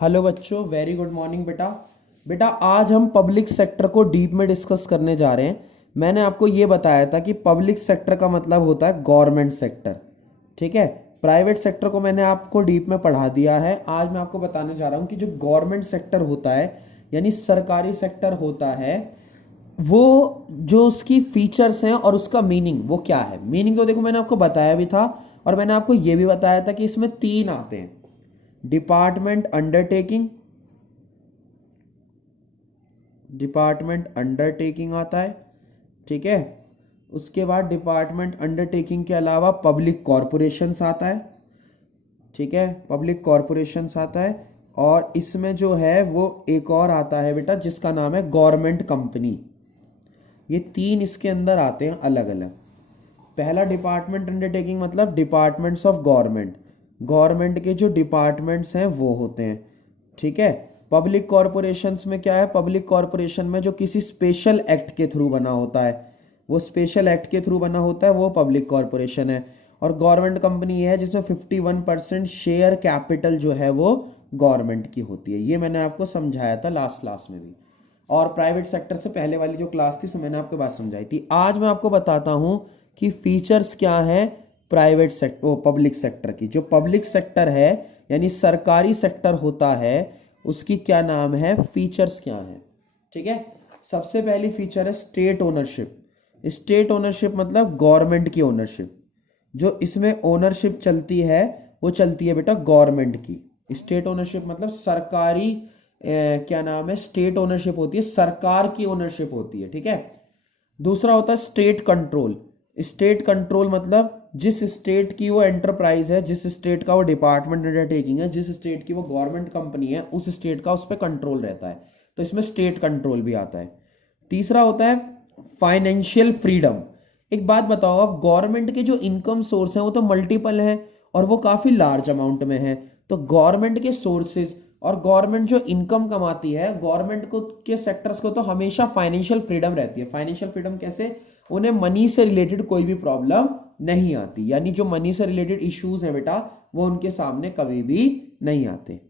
Hello बच्चों, very good morning बेटा। बेटा आज हम पब्लिक सेक्टर को डीप में डिस्कस करने जा रहे हैं। मैंने आपको ये बताया था कि पब्लिक सेक्टर का मतलब होता है गवर्नमेंट सेक्टर, ठीक है। प्राइवेट सेक्टर को मैंने आपको डीप में पढ़ा दिया है। आज मैं आपको बताने जा रहा हूँ कि जो गवर्नमेंट सेक्टर होता है यानी सरकारी सेक्टर होता है, वो जो उसकी फीचर्स हैं और उसका मीनिंग वो क्या है। मीनिंग तो देखो मैंने आपको बताया भी था, और मैंने आपको ये भी बताया था कि इसमें तीन आते हैं। डिपार्टमेंट अंडरटेकिंग, आता है, ठीक है। उसके बाद डिपार्टमेंट अंडरटेकिंग के अलावा पब्लिक कॉरपोरेशंस आता है, ठीक है। पब्लिक कॉरपोरेशंस आता है, और इसमें जो है वो एक और आता है बेटा जिसका नाम है गवर्नमेंट कंपनी। ये तीन इसके अंदर आते हैं अलग अलग। पहला डिपार्टमेंट अंडरटेकिंग मतलब डिपार्टमेंट्स ऑफ गवर्नमेंट, गवर्नमेंट के जो डिपार्टमेंट्स हैं वो होते हैं, ठीक है। पब्लिक कॉरपोरेशंस में क्या है, पब्लिक कॉरपोरेशन में जो किसी स्पेशल एक्ट के थ्रू बना होता है, वो स्पेशल एक्ट के थ्रू बना होता है, वो पब्लिक कॉरपोरेशन है। और गवर्नमेंट कंपनी ये है जिसमें 51% शेयर कैपिटल जो है वो गवर्नमेंट की होती है। ये मैंने आपको समझाया था लास्ट क्लास में भी, और प्राइवेट सेक्टर से पहले वाली जो क्लास थी उसमें मैंने आपको बात समझाई थी। आज मैं आपको बताता हूं कि फीचर्स क्या है प्राइवेट सेक्टर, पब्लिक सेक्टर की। जो पब्लिक सेक्टर है यानी सरकारी सेक्टर होता है, उसकी क्या नाम है, फीचर्स क्या है, ठीक है। सबसे पहली फीचर है स्टेट ओनरशिप। स्टेट ओनरशिप मतलब गवर्नमेंट की ओनरशिप। जो इसमें ओनरशिप चलती है वो चलती है बेटा गवर्नमेंट की। स्टेट ओनरशिप मतलब सरकारी क्या नाम है, स्टेट ओनरशिप होती है, सरकार की ओनरशिप होती है, ठीक है। दूसरा होता है स्टेट कंट्रोल। स्टेट कंट्रोल मतलब जिस स्टेट की वो एंटरप्राइज है, जिस स्टेट का वो डिपार्टमेंट अंडरटेकिंग है, जिस स्टेट की वो गवर्नमेंट कंपनी है, उस स्टेट का उस पर कंट्रोल रहता है, तो इसमें स्टेट कंट्रोल भी आता है। तीसरा होता है फाइनेंशियल फ्रीडम। एक बात बताओ, अब गवर्नमेंट के जो इनकम सोर्स हैं वो तो मल्टीपल हैं और वो काफी लार्ज अमाउंट में है। तो गवर्नमेंट के सोर्सेज और गवर्नमेंट जो इनकम कमाती है, गवर्नमेंट को के सेक्टर्स को तो हमेशा फाइनेंशियल फ्रीडम रहती है। फाइनेंशियल फ्रीडम कैसे, उन्हें मनी से रिलेटेड कोई भी प्रॉब्लम नहीं आती, यानी जो मनी से रिलेटेड इश्यूज है बेटा वो उनके सामने कभी भी नहीं आते।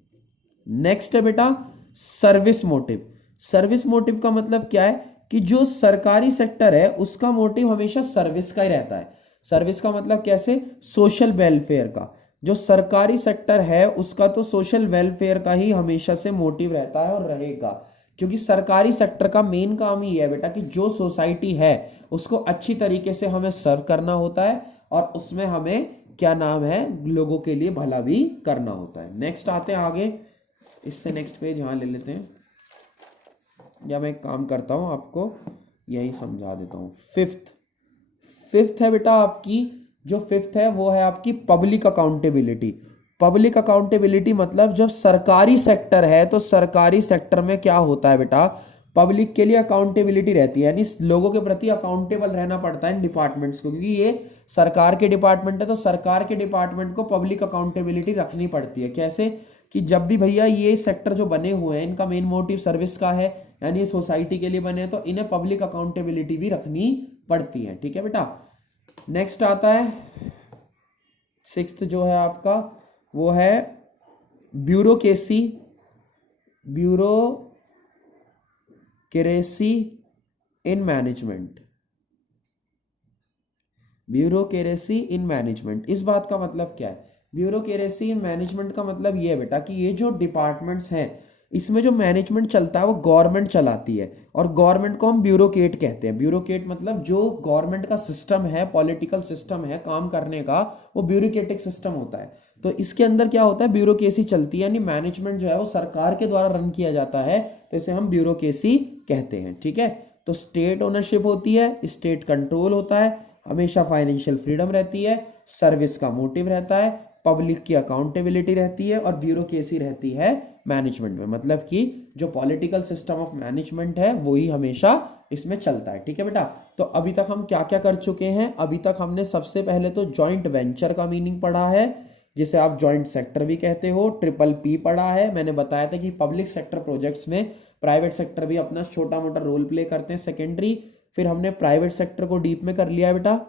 नेक्स्ट है बेटा सर्विस मोटिव। सर्विस मोटिव का मतलब क्या है कि जो सरकारी सेक्टर है उसका मोटिव हमेशा सर्विस का ही रहता है। सर्विस का मतलब कैसे, सोशल वेलफेयर का। जो सरकारी सेक्टर है उसका तो सोशल वेलफेयर का ही हमेशा से मोटिव रहता है और रहेगा, क्योंकि सरकारी सेक्टर का मेन काम ही है बेटा कि जो सोसाइटी है उसको अच्छी तरीके से हमें सर्व करना होता है, और उसमें हमें क्या नाम है, लोगों के लिए भला भी करना होता है। नेक्स्ट आते हैं आगे, इससे नेक्स्ट पेज यहाँ ले लेते हैं, या मैं एक काम करता हूँ आपको यही समझा देता हूँ। फिफ्थ, फिफ्थ है बेटा आपकी, जो फिफ्थ है वो है आपकी पब्लिक अकाउंटेबिलिटी। पब्लिक अकाउंटेबिलिटी मतलब जब सरकारी सेक्टर है तो सरकारी सेक्टर में क्या होता है बेटा, पब्लिक के लिए अकाउंटेबिलिटी रहती है, यानी लोगों के प्रति अकाउंटेबल रहना पड़ता है इन डिपार्टमेंट्स को, क्योंकि ये सरकार के डिपार्टमेंट है तो सरकार के डिपार्टमेंट को पब्लिक अकाउंटेबिलिटी रखनी पड़ती है। कैसे कि जब भी भैया ये सेक्टर जो बने हुए हैं इनका मेन मोटिव सर्विस का है, यानी सोसाइटी के लिए बने हैं, तो इन्हें पब्लिक अकाउंटेबिलिटी भी रखनी पड़ती है, ठीक है बेटा। नेक्स्ट आता है सिक्स्थ जो है आपका, वो है bureaucracy, bureaucracy in management. Bureaucracy in management, इस बात का मतलब क्या है, ब्यूरोक्रेसी इन मैनेजमेंट का मतलब ये है बेटा कि ये जो डिपार्टमेंट्स हैं इसमें जो मैनेजमेंट चलता है वो गवर्नमेंट चलाती है, और गवर्नमेंट को हम ब्यूरोक्रेट कहते हैं। ब्यूरोक्रेट मतलब जो गवर्नमेंट का सिस्टम है, पॉलिटिकल सिस्टम है काम करने का, वो ब्यूरोक्रेटिक सिस्टम होता है। तो इसके अंदर क्या होता है, ब्यूरोक्रेसी चलती है, यानी मैनेजमेंट जो है वो सरकार के द्वारा रन किया जाता है, तो इसे हम ब्यूरोक्रेसी कहते हैं, ठीक है। तो स्टेट ओनरशिप होती है, स्टेट कंट्रोल होता है, हमेशा फाइनेंशियल फ्रीडम रहती है, सर्विस का मोटिव रहता है, पब्लिक की अकाउंटेबिलिटी रहती है, और ब्यूरोक्रेसी रहती है मैनेजमेंट में। मतलब कि जो पॉलिटिकल सिस्टम ऑफ मैनेजमेंट है वही हमेशा इसमें चलता है, ठीक है बेटा। तो अभी तक हम क्या क्या कर चुके हैं, अभी तक हमने सबसे पहले तो जॉइंट वेंचर का मीनिंग पढ़ा है, जिसे आप जॉइंट सेक्टर भी कहते हो। ट्रिपल पी पढ़ा है, मैंने बताया था कि पब्लिक सेक्टर प्रोजेक्ट्स में प्राइवेट सेक्टर भी अपना छोटा मोटा रोल प्ले करते हैं, सेकेंडरी। फिर हमने प्राइवेट सेक्टर को डीप में कर लिया बेटा,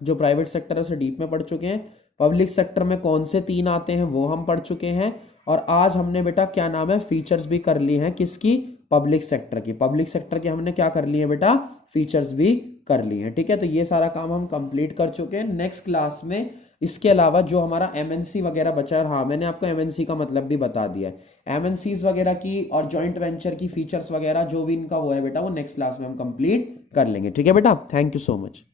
जो प्राइवेट सेक्टर है उसे डीप में पढ़ चुके हैं। पब्लिक सेक्टर में कौन से 3 आते हैं वो हम पढ़ चुके हैं। और आज हमने बेटा क्या नाम है, फीचर्स भी कर ली हैं, किसकी, पब्लिक सेक्टर की। पब्लिक सेक्टर के हमने क्या कर लिए हैं बेटा, फीचर्स भी कर लिए हैं। ठीक है, तो ये सारा काम हम कंप्लीट कर चुके हैं। नेक्स्ट क्लास में इसके अलावा जो हमारा एमएनसी वगैरह बचा है, हाँ मैंने आपको एमएनसी का मतलब भी बता दिया है, एमएनसीज वगैरह की और जॉइंट वेंचर की फीचर्स वगैरह जो भी इनका वो है बेटा, वो नेक्स्ट क्लास में हम कंप्लीट कर लेंगे। ठीक है बेटा, थैंक यू सो मच।